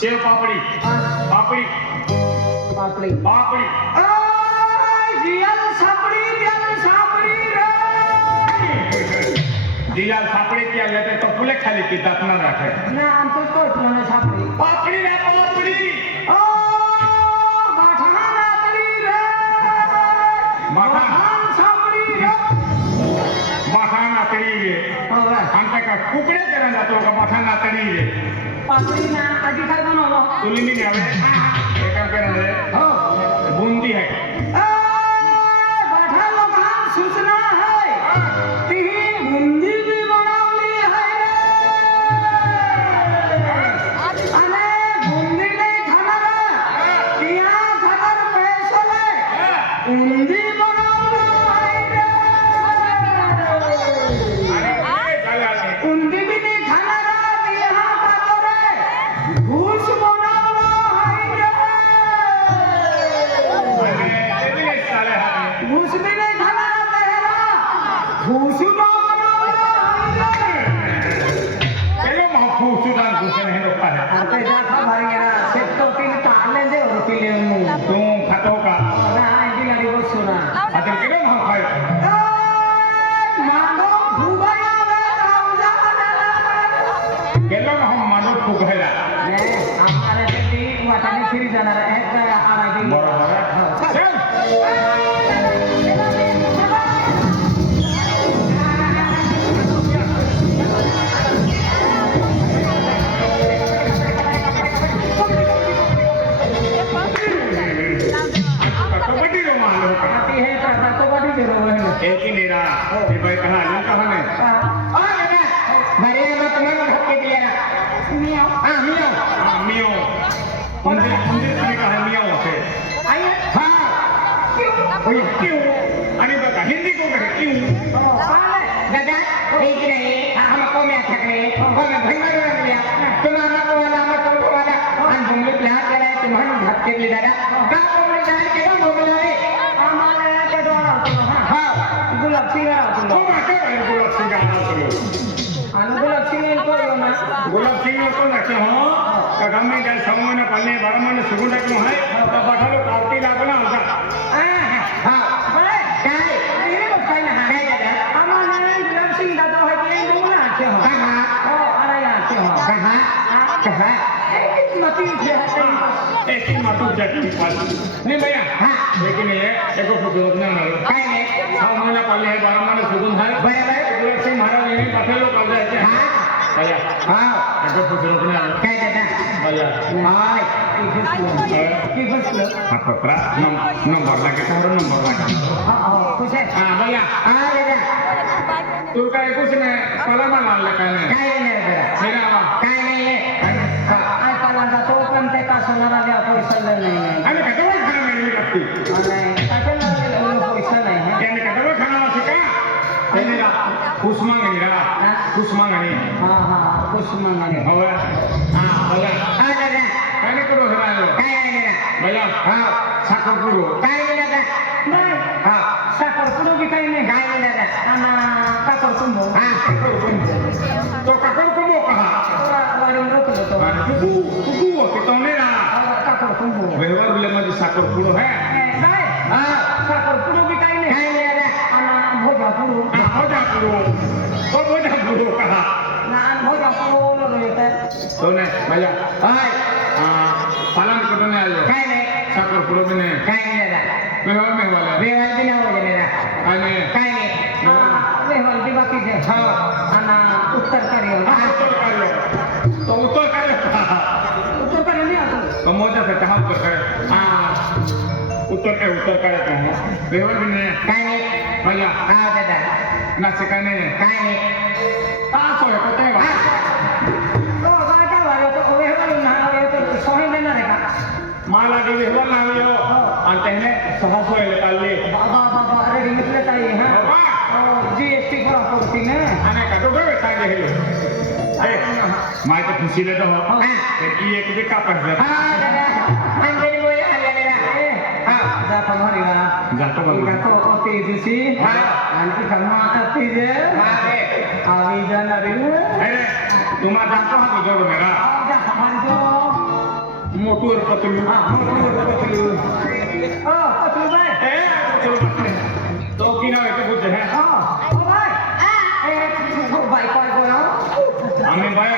शेर पापडी. पापडी. पापडी. पापडी. सापडी दिया सापडी त्या तर कपुले खाली ती दातना राखे ना आमचं कळत ना सापडी. पापडी रे. पापडी मठा नातडी आमच्या का कुकडे करायला जातो का मठा नातडी पासरीना अधिकार बनवलो. तुम्ही मी घ्यावे काम करावे महफ मांडो मियाओ हां मियाओ हां मियो मुंजे मुंजे तुम्ही कहा मियो होते आई हां ओय क्यों आणि बघा हिंदी को कहे क्यों दादा एक नाही हमको मैं थकले हो मैं भंगा लग गया तुम्हारा को वाला मत को वाला अन भंगे प्लान करे तुम्हारे धक्के ले दादा का बोले जान के ना बोले रे हमारे के डोरा हां गुलाब सिंह तो माटे भाई गुलाब सिंह गाना सुनो अन गुलाब सिंह को यो ना गुलाब सिंह को रखे हो। है हाँ ना हाँ गुलाब सिंह है के लोग ना के हो हाँ ओ अरे यार के हो हाँ हाँ मती थे एक ही मातू पास नहीं भैया हाँ लेकिन ये एको फुटोक ना मारो काय नाही समोने पल्ले बरमने सुगुंड है बरोबर गुलाब सिंह महाराज ये बठालो कर दे हाँ भैया हाँ ना काय पत्रा नंबर लागेल नंबर लागेल हा भैया हा तू काय कुछ नाही काय नाही काय काय नाही ऐकायला जातो पण ते का सोनार आल्या पैसे नाही हाँ कुछ मांगणे हवा हा भैया हाँ दादा काय करो हरायो काय दादा भैया हा साखर पुरो काय दादा नाही हा साखर पुढं बी काही नाही काय दादा आणि काकर कुंभो हा साखर कुंभो तो काकर कुंभो कहा वारी रोखलो तो कुकू कुकू तो ने रा काकर कुंभो व्यवहार बिले मध्ये साखर पुरो है नाही हा साखर पुढं बी काही नाही काय दादा आणि भोजा हा भोजा पुरो तो भोजा पुरो कहा நான் போய் हो नाही माझ्या काय पालन कुठून नाही आलं? काय नाही. साखर पुढं बी नाही. काय नाही दादा. मेहवाल मेहवाल आहे व्यवहार बी नाही वगैरे दादा. काय नाही? काय नाही. व्यवहार बी बाकीचे. हो. आणि उत्तर कार्य. उत्तर कार्य. तो उत्तर कार्य. उत्तर कार्य नाही आता. मोठ्यासाठी हा उत्तर कार्य. हा. उत्तर काय उत्तर कार्य काय नाही. काय नाही. ना सिखाने काय नाही पास हो पता तो काय तो नाही माला के व्यवहार ना हो आणि त्याने सहा सो काढले बाबा बाबा अरे रिमिटले ताई हा जीएसटी करा पडती ना आणि का तो बघ काय गेलो ए माहिती हो ई एक बी का पडलं हा दादा अंजनी बोले आलेले ना हा जातो जातो जातो ओती हा. আন্টি ঠাকুমা আঁকাচ্ছি যে হ্যাঁ। আমি জানাবি হ্যাঁ, তোমার ডাক্তার হাতে যাব না মোটর পাতলু। মোটর পাতলু। ও পাতলু ভাই। হ্যাঁ পাতলু ভাই তো কি নাম এটা বুঝতে হ্যাঁ। আমি ভাই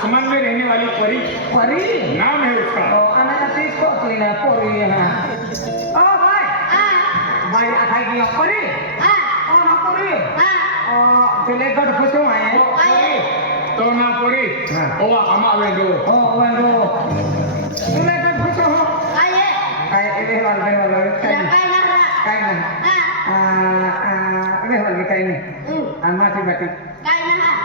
आसमान में रहने वाली परी परी नाम है उसका तो आना चाहती इसको तो इन्हें परी है ओ भाई भाई आखाई की परी ओ ना परी ओ पहले गढ़ खुशों आए परी तो ना परी ओ अमा वेंडो ओ वेंडो पहले गढ़ खुशों हो आए आए इधर वाले वाले वाले कहीं कहीं ना आ आ इधर वाले कहीं ना आमाती बैठी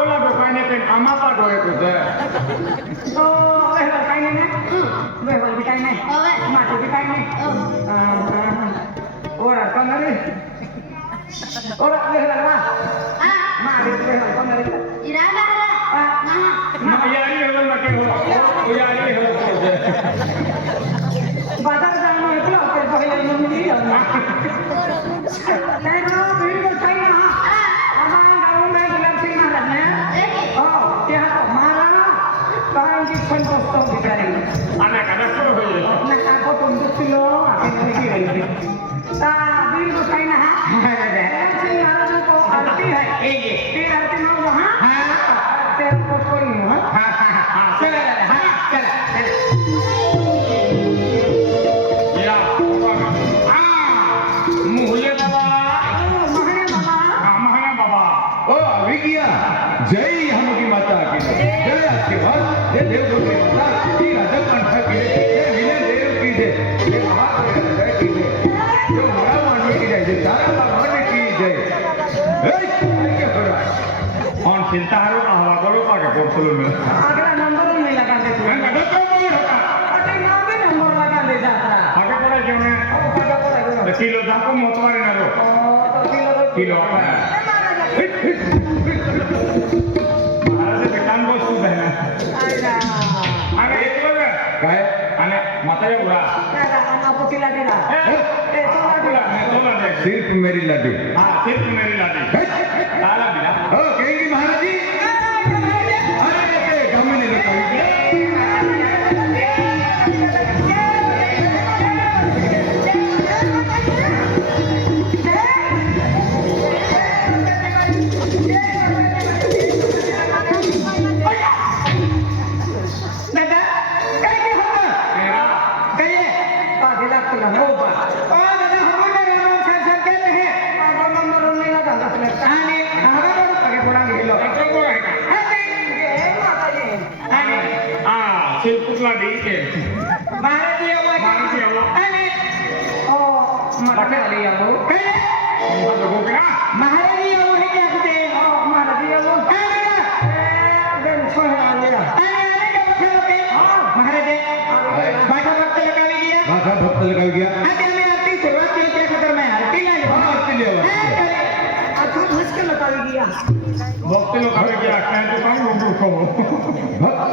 ola be paine pen ama pa goe ko de to ave ho paine ne ve ho bi paine ave ma ko bi paine ora pa ah. mari ora ve ho लो ओ तो किलो तो kilo महाराज बेटान को सुध है आइला अरे एक लोग काय अने माता ये बुरा दादा अना पोती लगेगा ए ए तो बुरा मैं तो ला दे सिर्फ मेरी लाडी हां सिर्फ मेरी लादी हाँ सिर्फ़ कुतला दी के भारतीय भारतीय वो. अने ओ मराठी वाली यावो हम लोगों के ना महाराजी यावो हे क्या कहते हैं ओ महाराजी यावो बेन छोड़ आले अने अने क्या बच्चे लोग महाराज बाटा वक्त लगा लिया माथा भक्त लगा गया आता आम्ही आरती सुरुवात केली त्या खातर मी आरती लावली हाँ, आरती लिहावं. आता भस्क लगा लिया भक्त लोग हमें क्या कहते हैं तो कम लोग को भक्त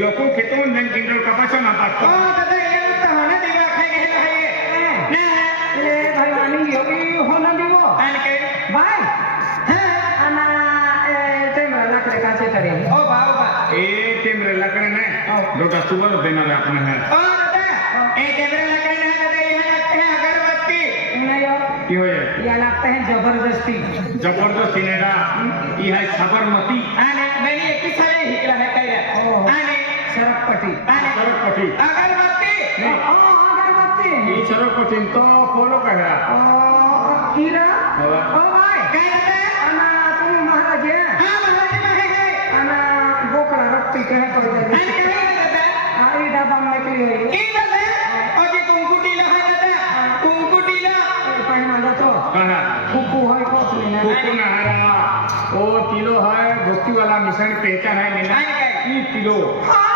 लोको केतो नन किनरो कपाचा ना पाटो ओ दादा ए तहाने दिगा खे गेला है ए ए भवानी योगी होना दिबो आन के। भाई। हाँ। आना ए टेमरे लकड़े काचे करे ओ बाऊ बा ए टेमरे लकड़े ने लोटा सुवर बेना रे अपने है। ओ दादा। ए टेमरे लकड़े ने दादा ये ये लगते हैं ज़बरदस्ती। ज़बरदस्ती नेगा ई साबरमती आने मेरी एक ही सारे हिकला ने रहा आने सरपटी आने सरकपटी अगरबत्ती अगरबत्ती। ही सरकपटी तो कोलो कहा ओ हीरा। ओ भाई। काय दादा अना तुम महाराज है हाँ महाराज महाराज है। अना बोकड़ा रक्ती कहे पर जाए आने काय दादा आई डब्बा में निकली हुई की दादा ओ जी कुंकुटीला है दादा कुंकुटीला। पहना जातो कहा कुकू है कोसली ना कोकण हारा ओ किलो है भक्ति वाला मिशन पहचान है काय? ई किलो। तेरा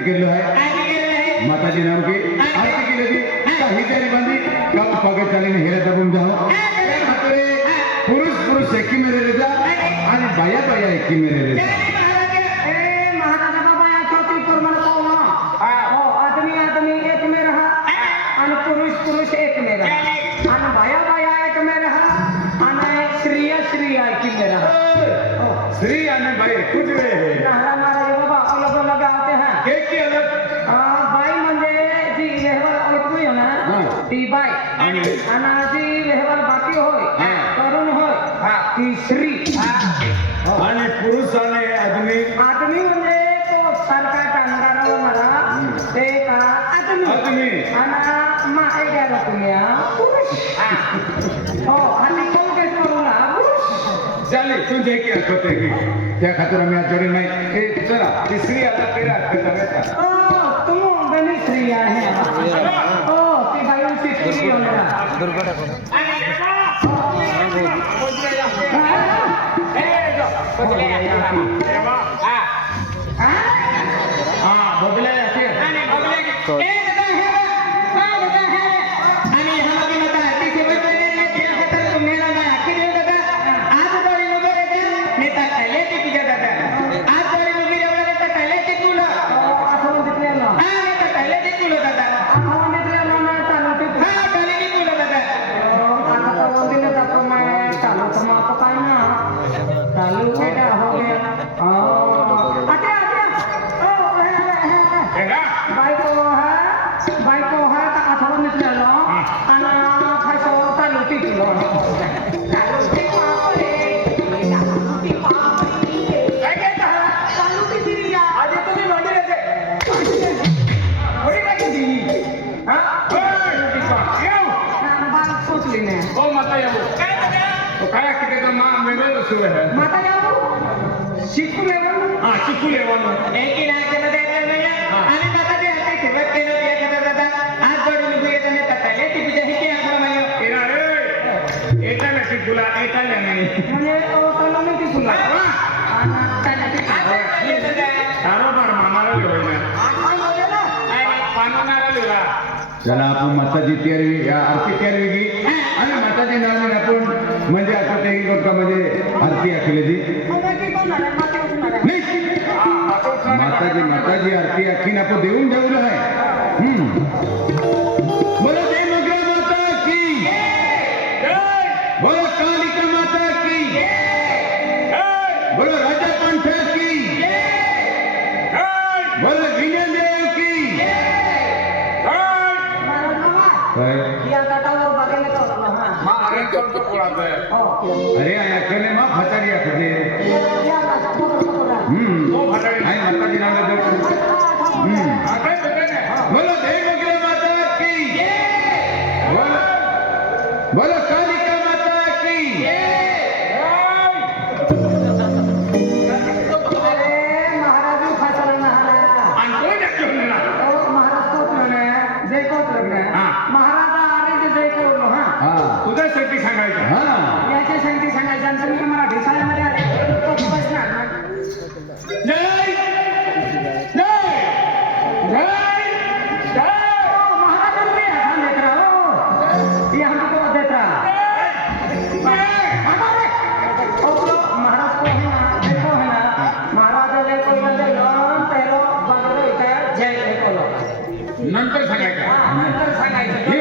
आरती केलो आहे माताजी नाव की। आरती केली होती काही तरी बंदी। का पगे चालीने हेरा दबून मात्र पुरुष पुरुष एकी मेरे रे जा। आणि बाया बाया एकी मेरे रे जा। आदमी आदमी एक में रहा आणि पुरुष पुरुष एक में रहा आणि बाया बाया एक में रहा आणि स्त्रिया स्त्रिया एक में रहा स्त्री आणि बाई कुछ हा? हो पुरुष झाले तुझे की होते की त्या खातर आम्ही आज जोडी नाही ए चला ती आता हो ती बाईची माता जाऊ? शिकू लेवल हा शिकू लेवल एक शिकूला नाही चला आपण मस्ताची तयारी आरती तयारी वेगळी म्हणजे आरती आखलेली नाही माताजी माताजी आरती आखीन आपण देऊन ठेवलं आहे आमचं पोळाचं अरे अक्कल आहे मग भातारी अक्कल नंतर सांगायचं. नंतर सांगायचं.